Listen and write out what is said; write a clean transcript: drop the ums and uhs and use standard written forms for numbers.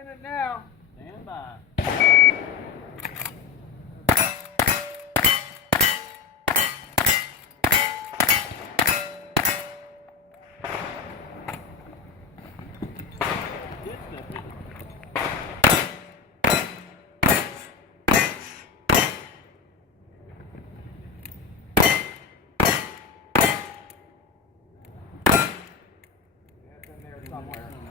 In it now. Stand by. Good stuff, isn't it? It's in there somewhere.